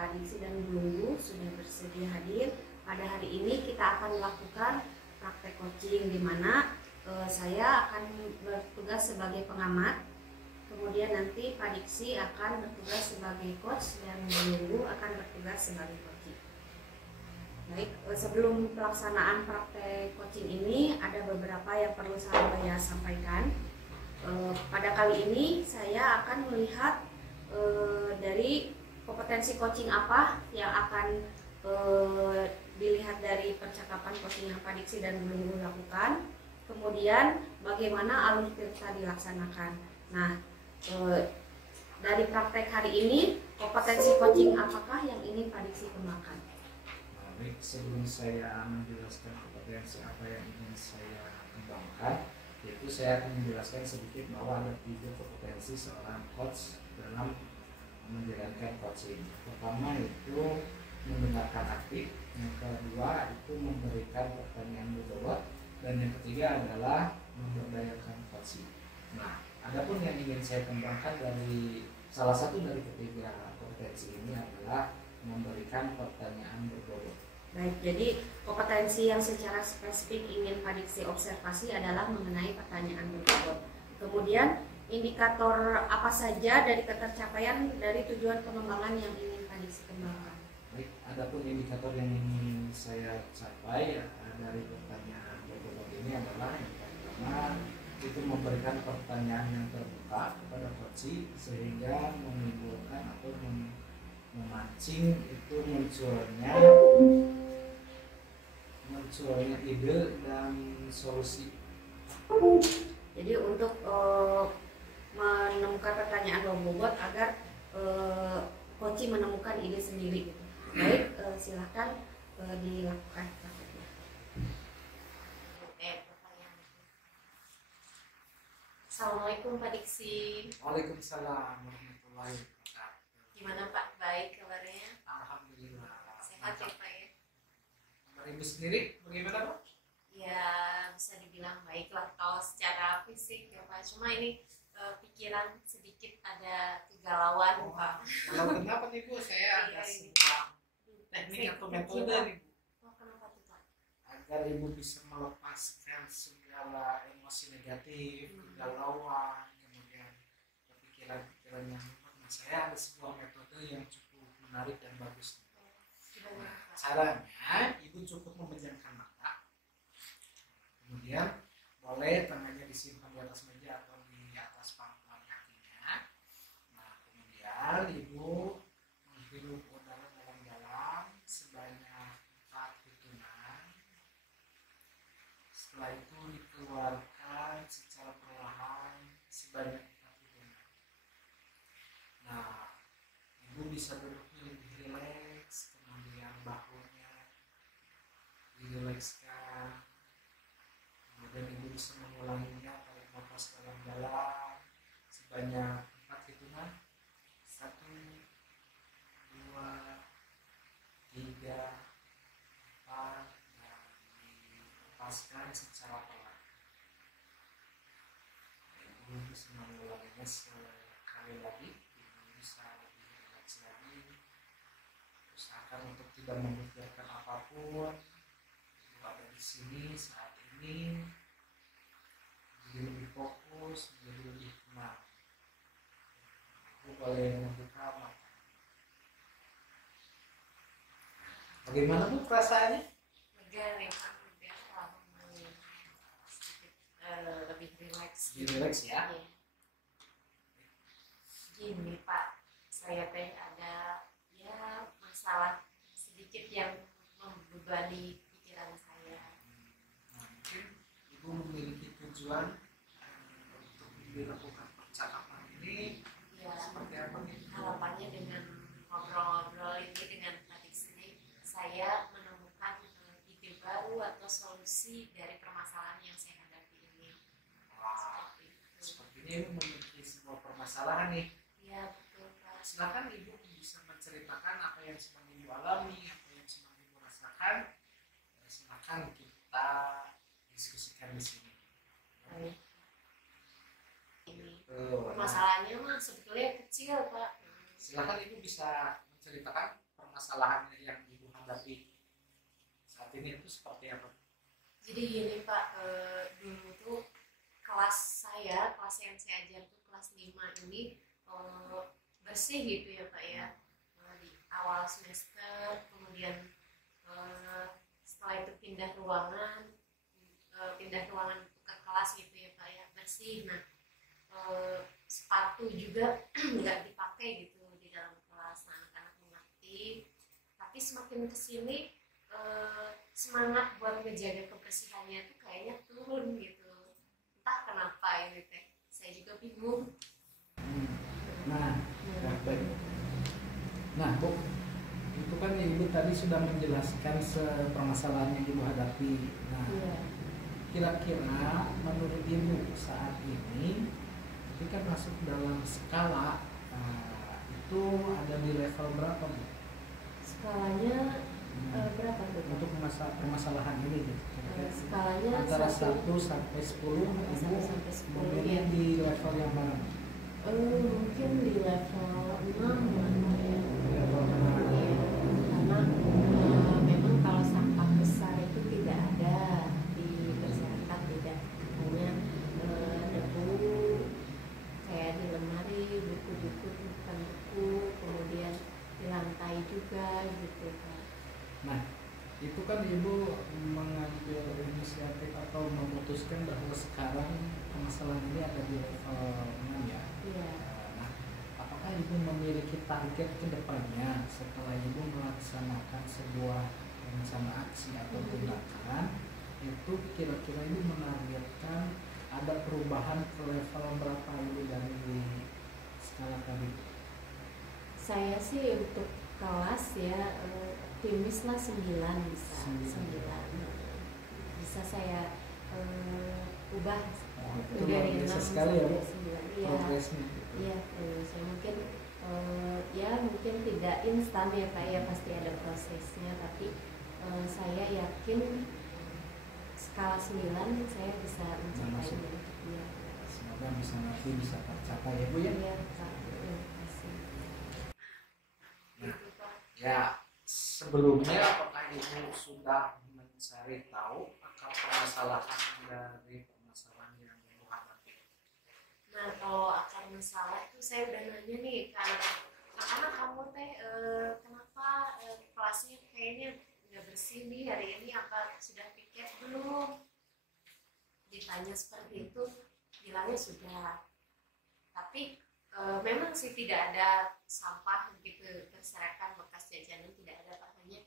Pak Adiksi dan Belunggu sudah bersedia hadir. Pada hari ini kita akan melakukan praktek coaching di mana saya akan bertugas sebagai pengamat. Kemudian nanti Pak Adiksi akan bertugas sebagai coach dan Belunggu akan bertugas sebagai coaching. Baik, sebelum pelaksanaan praktek coaching ini ada beberapa yang perlu saya sampaikan. Pada kali ini saya akan melihat dari kompetensi coaching apa yang akan dilihat dari percakapan coaching yang Pak Adiksi dan Belunggu lakukan. Kemudian bagaimana alur cerita dilaksanakan. Nah, dari praktek hari ini kompetensi coaching apakah yang ingin Pak Adiksi kembangkan? Baik, sebelum saya menjelaskan kompetensi apa yang ingin saya kembangkan, yaitu saya akan menjelaskan sedikit bahwa ada 3 kompetensi seorang coach dalam menjalankan coaching. Pertama itu mendengarkan aktif, yang kedua itu memberikan pertanyaan berbobot, dan yang ketiga adalah memberdayakan coaching. Nah, adapun yang ingin saya kembangkan dari salah satu dari ketiga kompetensi ini adalah memberikan pertanyaan berbobot. Baik, jadi kompetensi yang secara spesifik ingin Pak Adiksi observasi adalah mengenai pertanyaan berbobot. Kemudian indikator apa saja dari ketercapaian dari tujuan pengembangan yang ingin Pak Adiksi kembangkan? Baik, adapun indikator yang ingin saya capai dari pertanyaan berbobot ini adalah yang pertama itu memberikan pertanyaan yang terbuka kepada coach sehingga menimbulkan atau memancing itu munculnya ide dan solusi. Jadi untuk menemukan pertanyaan berbobot agar coach menemukan ide sendiri gitu. Baik, silahkan dilakukan prakteknya. Assalamualaikum Pak Adiksi. Waalaikumsalam warahmatullahi wabarakatuh. Gimana Pak? Baik kabarnya? Alhamdulillah. Sehat ya Pak ya? Kabar Ibu sendiri bagaimana Pak? Ya bisa dibilang baik lah kalau secara fisik ya Pak. Cuma ini pikiran sedikit ada kegalauan Pak. Kalau kenapa nih Bu? Saya ada sebuah teknik atau metode nih Bu. Oh, kenapa tuh Pak? Agar Ibu bisa melepaskan segala emosi negatif, kegalauan, kemudian pikiran-pikiran yang nah, saya ada sebuah metode yang cukup menarik dan bagus. Gimana Pak? Caranya, Ibu cukup memejamkan mata, kemudian boleh tangannya disimpan di atas meja atau di atas pangkuan kakinya. Nah, kemudian Ibu menghirup udara dalam-dalam sebanyak 4 hitungan. Setelah itu dikeluarkan secara perlahan sebanyak 4 hitungan. Nah, Ibu bisa duduknya lebih rileks, kemudian bahunya dirilekskan. Kemudian Ibu bisa mengulanginya, tarik nafas dalam-dalam sebanyak 4 hitungan. 1, 2, 3, 4, dan dilepaskan secara pelan. Ibu bisa mengulanginya sekali lagi. Ibu bisa lebih rileks lagi. Usahakan untuk tidak memikirkan apapun. Ibu ada di sini saat ini. Jadi lebih fokus, menjadi lebih tenang. Ibu boleh membuka mata. Bagaimana Bu perasaannya? Lega nih Pak, lega sedikit lebih rileks. Lebih rileks ya? Iya. Gini Pak, saya teh ada ya masalah sedikit yang membebani pikiran saya. Nah, mungkin Ibu memiliki tujuan untuk dilakukan percakapan ini Ya, seperti apa nih? harapannya dengan ngobrol-ngobrol ini dengan Pak Adiksi, saya menemukan ide baru atau solusi dari permasalahan yang saya hadapi ini. Wah, Seperti itu. sepertinya Ibu memiliki sebuah permasalahan nih. Ya betul Pak. Silakan Ibu bisa menceritakan apa yang sedang Ibu alami, apa yang sedang Ibu rasakan. Silakan kita diskusikan di sini. Baik. Ini Nah, permasalahannya mah sebetulnya kecil Pak. silakan Ibu bisa menceritakan permasalahan yang Ibu hadapi saat ini itu seperti apa? Jadi gini Pak, dulu tuh kelas yang saya ajar tuh kelas 5 ini bersih gitu ya Pak ya. Di awal semester, kemudian setelah itu pindah ruangan ke kelas gitu ya Pak ya, bersih. Nah, sepatu juga nggak dipakai gitu di dalam kelas. Nah, anak-anak mengerti, tapi semakin kesini semangat buat ngejaga kebersihannya itu kayaknya turun gitu, entah kenapa ini teh, saya juga bingung. Nah, baik. Nah, Bu, itu kan Ibu tadi sudah menjelaskan permasalahan yang Ibu hadapi. Nah, kira-kira menurut Ibu saat ini ketika masuk dalam skala itu ada di level berapa, Bu? Skalanya berapa tuh? Untuk permasalahan ini gitu. Skalanya Antara 1 sampai 10, Ibu sampai 10 mungkin di level yang mana? Mungkin di level 6 ya. Level mana? Ya, karena memang kalau sampah besar itu tidak ada di masyarakat, tidak, hanya debu kayak di lemari, buku-buku, bukan buku, kemudian di lantai juga gitu kan. Nah, itu kan Ibu mengambil inisiatif atau memutuskan bahwa sekarang permasalahan ini ada di level 6 ya. Iya. Nah, apakah Ibu memiliki target ke depannya setelah Ibu melaksanakan sebuah rencana aksi atau tindakan, itu kira-kira Ibu menargetkan ada perubahan ke level berapa Ibu dari skala tadi? Saya sih untuk kelas ya optimis lah 9 bisa. 9 bisa saya ubah Itu dari 6 biasa sekali ya, Bu, 9. Iya. progresnya. Iya, saya mungkin ya mungkin tidak instan ya Pak ya, pasti ada prosesnya, tapi saya yakin skala 9 saya bisa mencapai itu. Semoga bisa nanti bisa tercapai ya Bu ya. Iya Pak, terima kasih. Nah, ya sebelumnya apakah Ibu sudah mencari tahu akar permasalahan dari permasalahan yang Ibu hadapi? Nah, kalau akar masalah itu saya udah nanya nih karena kamu teh kenapa kelasnya kayaknya nggak bersih nih hari ini, apa sudah piket belum? Ditanya seperti itu, bilangnya sudah. Tapi memang sih tidak ada sampah gitu berserakan bekas jajanan, tidak ada, hanya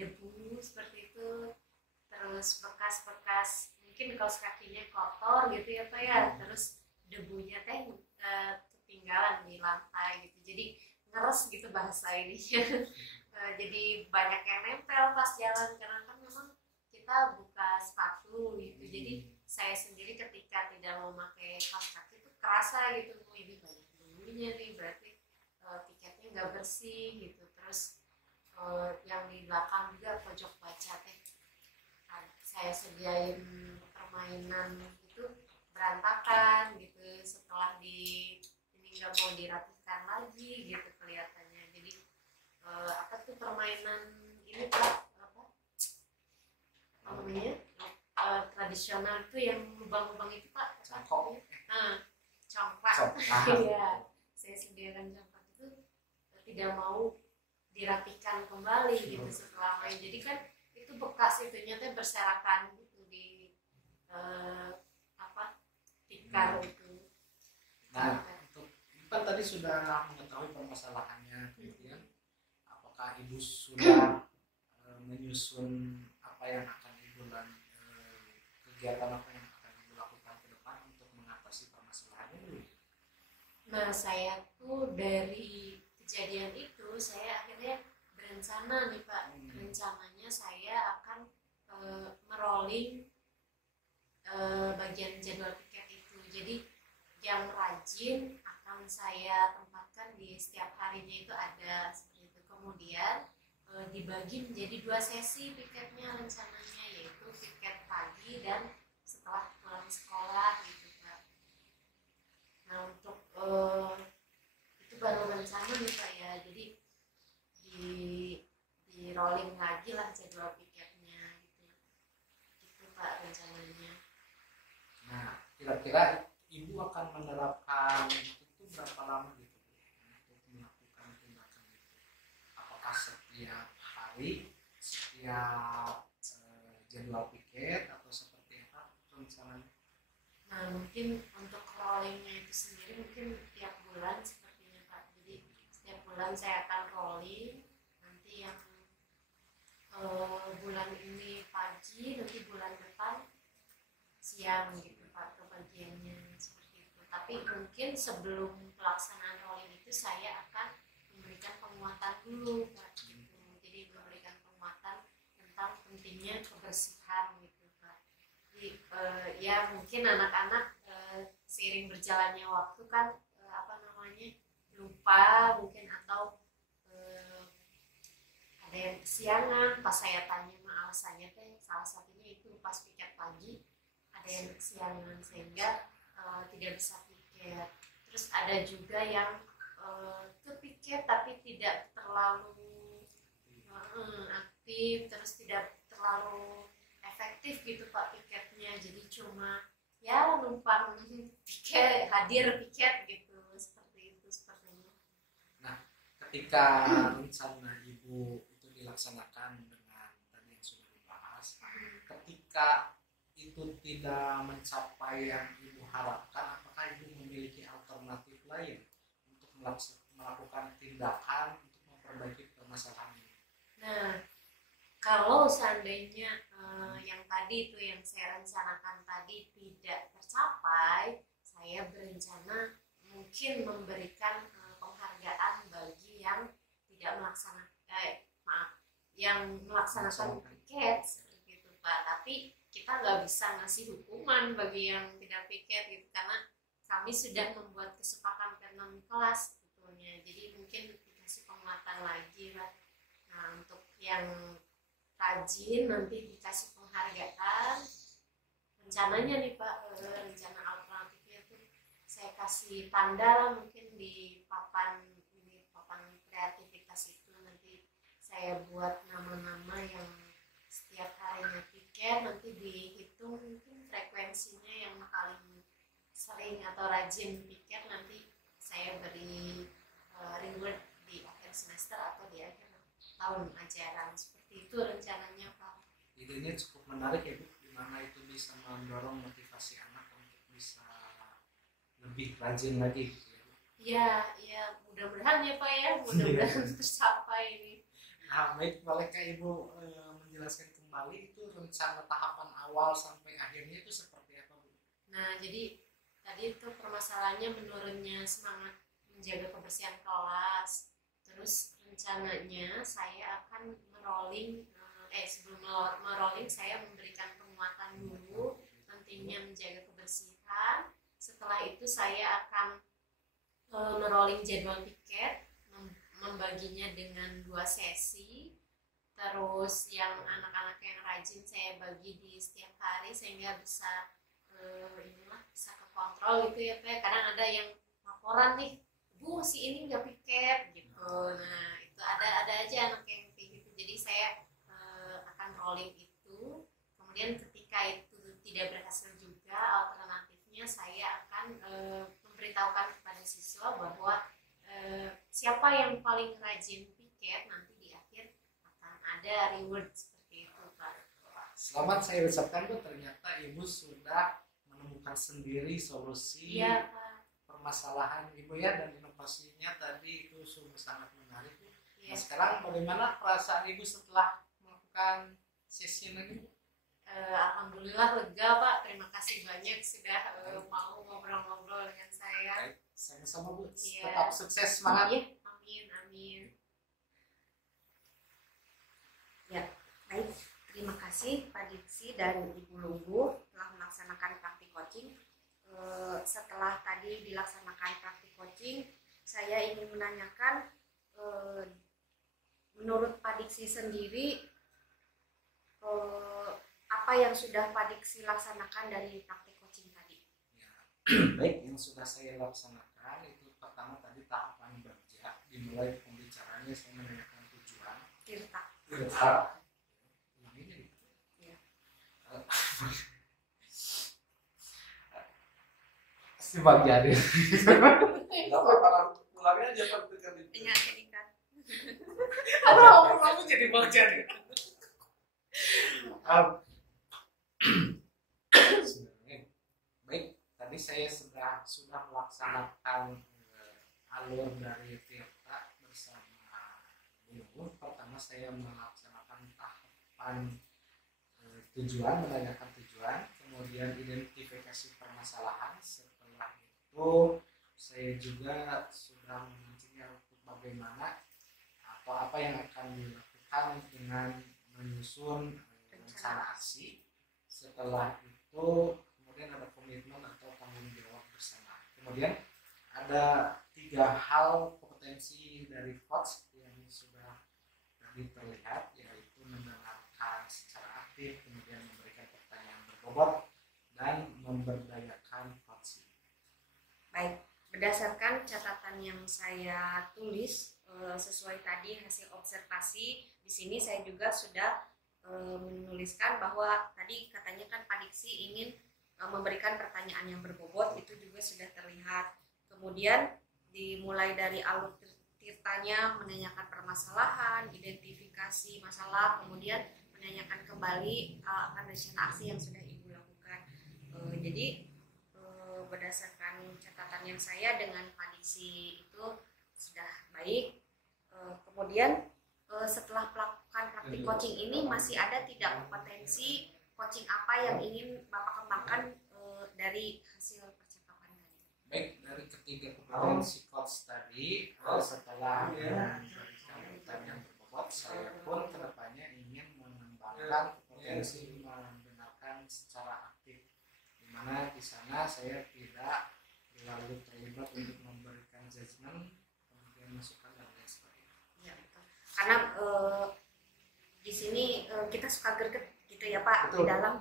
debu seperti itu, terus bekas-bekas mungkin kaos kakinya kotor gitu ya Pak ya, terus debunya teh ketinggalan di lantai gitu, jadi ngeres gitu bahasa ini. Jadi banyak yang nempel pas jalan karena kan memang kita buka sepatu gitu, jadi saya sendiri ketika tidak mau pakai kaos kaki itu kerasa gitu, ini banyak debunya nih, berarti tiketnya nggak bersih gitu. Terus yang di belakang juga pojok baca teh saya sediain permainan itu berantakan gitu, setelah ini nggak mau dirapihkan lagi gitu kelihatannya. Jadi apa tuh permainan ini Pak, apa namanya, tradisional itu yang lubang-lubang itu Pak, Cangkok. congklak. Iya, saya sediakan congklak itu tidak mau dirapikan kembali gitu setelah main, jadi kan itu bekas itunya teh berserakan gitu di tikar itu. Nah, untuk kan tadi sudah mengetahui permasalahannya, kemudian apakah Ibu sudah menyusun apa yang akan Ibu kegiatan apa yang akan Ibu lakukan ke depan untuk mengatasi permasalahan ini? Nah, saya tuh dari kejadian itu saya akhirnya berencana nih Pak, rencananya saya akan merolling bagian jadwal tiket itu. Jadi yang rajin akan saya tempatkan di setiap harinya itu ada seperti itu. Kemudian dibagi menjadi 2 sesi tiketnya rencananya, yaitu tiket pagi dan setelah pulang sekolah gitu Pak. Nah, untuk itu baru rencana nih Pak ya. Jadi di rencananya. Nah, kira-kira ibu akan menerapkan itu berapa lama gitu untuk melakukan tindakan itu? Apakah setiap hari, setiap jadwal piket, atau seperti apa rencananya? Nah, mungkin untuk rollingnya itu sendiri mungkin tiap bulan sepertinya Pak. Jadi setiap bulan saya akan rolling. Nanti yang bulan ini pagi, nanti bulan depan siang gitu Pak kebagiannya seperti itu. Tapi mungkin sebelum pelaksanaan rolling itu saya akan memberikan penguatan dulu Pak. Gitu. Jadi memberikan penguatan tentang pentingnya kebersihan gitu Pak. Jadi ya mungkin anak-anak seiring berjalannya waktu kan lupa mungkin, atau ada yang kesiangan. Pas saya tanya alasannya teh salah satunya itu pas piket pagi ada yang kesiangan sehingga tidak bisa piket. Terus ada juga yang ke piket tapi tidak terlalu aktif, terus tidak terlalu efektif gitu Pak piketnya. Jadi cuma ya numpang piket, hadir piket gitu, seperti itu sepertinya. Nah, ketika rencana ibu itu dilaksanakan dengan tadi yang sudah dibahas, ketika itu tidak mencapai yang ibu harapkan, apakah ibu memiliki alternatif lain untuk melakukan tindakan untuk memperbaiki permasalahan ini? Nah, kalau seandainya yang tadi itu yang saya rencanakan tadi tidak tercapai, saya berencana mungkin memberikan penghargaan bagi yang tidak melaksanakan piket seperti itu Pak. Tapi kita nggak bisa ngasih hukuman bagi yang tidak piket gitu, karena kami sudah membuat kesepakatan dengan kelas sebetulnya. Jadi mungkin dikasih penguatan lagi Pak. Nah, untuk yang rajin nanti dikasih penghargaan. Rencananya nih Pak, rencana alternatifnya tuh saya kasih tanda lah mungkin di papan kreativitas itu. Nanti saya buat nama-nama yang setiap harinya piket, nanti dihitung mungkin frekuensinya yang paling sering atau rajin piket, nanti saya beri reward di akhir semester atau di akhir tahun ajaran. Seperti itu rencananya Pak. Idenya cukup menarik ya Bu, dimana itu bisa mendorong motivasi anak untuk bisa lebih rajin lagi gitu ya Bu. Iya, mudah-mudahan ya Pak ya, mudah-mudahan tercapai ini. Nah, baik, bolehkah Ibu menjelaskan kembali itu rencana tahapan awal sampai akhirnya itu seperti apa Bu? Nah, jadi tadi itu permasalahannya menurunnya semangat menjaga kebersihan kelas. Terus rencananya saya akan sebelum merolling saya memberikan penguatan dulu, pentingnya menjaga kebersihan. Setelah itu saya akan merolling jadwal piket, membaginya dengan 2 sesi. Terus yang anak-anak yang rajin saya bagi di setiap hari sehingga bisa bisa kekontrol gitu ya Pak. Kadang ada yang laporan nih, Bu si ini nggak piket gitu. Nah itu ada aja anak yang kayak gitu. Jadi saya akan rolling itu. Kemudian ketika itu tidak berhasil juga, alternatifnya saya akan memberitahukan kepada siswa bahwa siapa yang paling rajin piket nanti di akhir akan ada reward seperti itu Pak. Selamat saya ucapkan Bu, ternyata Ibu sudah menemukan sendiri solusi permasalahan Ibu ya, dan inovasinya tadi itu sungguh sangat menarik. Nah, sekarang bagaimana perasaan Ibu setelah melakukan sesi ini? Alhamdulillah lega Pak, terima kasih banyak sudah mau ngobrol-ngobrol dengan saya. Baik, sama-sama Bu, tetap sukses, semangat. Amin. Ya, baik. Terima kasih Pak Diksi dan Ibu Lunggu telah melaksanakan praktik coaching. Setelah tadi dilaksanakan praktik coaching, saya ingin menanyakan menurut Pak Diksi sendiri apa yang sudah Pak Diksi laksanakan dari praktik coaching tadi? Ya, baik, yang sudah saya laksanakan itu pertama tadi tahapan kerja, dimulai pembicaraannya saya menanyakan tujuan. Tirta. sebagian ya. Nggak apa-apa, pulangnya aja Pak dekat itu. Iya, tingkat. Apa kamu jadi baca nih? Sebenarnya baik, tadi saya sudah melaksanakan alur dari Tirta bersama Bu. Pertama saya melaksanakan tahapan tujuan, menanyakan tujuan, kemudian identifikasi permasalahan. Setelah itu saya juga sudah memancingnya untuk bagaimana atau apa yang akan dilakukan dengan menyusun rencana aksi. Setelah itu kemudian ada komitmen atau tanggung jawab bersama. Kemudian ada 3 hal kompetensi dari coach yang sudah tadi terlihat, yaitu mendengarkan secara aktif, kemudian memberikan pertanyaan berbobot, dan memberdayakan coach. Baik, berdasarkan catatan yang saya tulis sesuai tadi hasil observasi, di sini saya juga sudah menuliskan bahwa tadi katanya kan Pak Diksi ingin memberikan pertanyaan yang berbobot, itu juga sudah terlihat. Kemudian dimulai dari alur tirtanya, menanyakan permasalahan, identifikasi masalah, kemudian menanyakan kembali akan rencana aksi yang sudah Ibu lakukan. Jadi berdasarkan catatan yang saya dengan Pak Diksi itu sudah baik. Kemudian setelah melakukan praktik coaching ini masih ada tidak kompetensi coaching apa yang ingin Bapak kembangkan dari hasil percakapan tadi? Baik, dari ketiga kompetensi coach tadi, setelah memberikan pertanyaan berbobot, saya pun kedepannya ingin mengembangkan kompetensi mendengarkan secara aktif, di mana di sana saya tidak terlalu terlibat untuk memberikan judgement, kemudian masukan dan lain sebagainya. Ya, betul. Karena di sini kita suka greget gitu ya Pak. Betul. Di dalam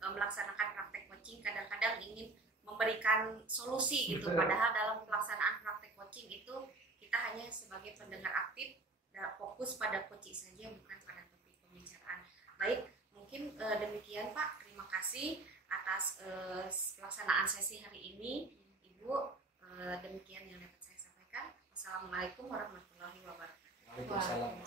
melaksanakan praktek coaching kadang-kadang ingin memberikan solusi gitu. Betul. Padahal dalam pelaksanaan praktek coaching itu kita hanya sebagai pendengar aktif dan fokus pada coaching saja, bukan pada topik pembicaraan. Baik, mungkin demikian Pak. Terima kasih atas pelaksanaan sesi hari ini Ibu. Demikian yang dapat saya sampaikan. Wassalamualaikum warahmatullahi wabarakatuh. Waalaikumsalam.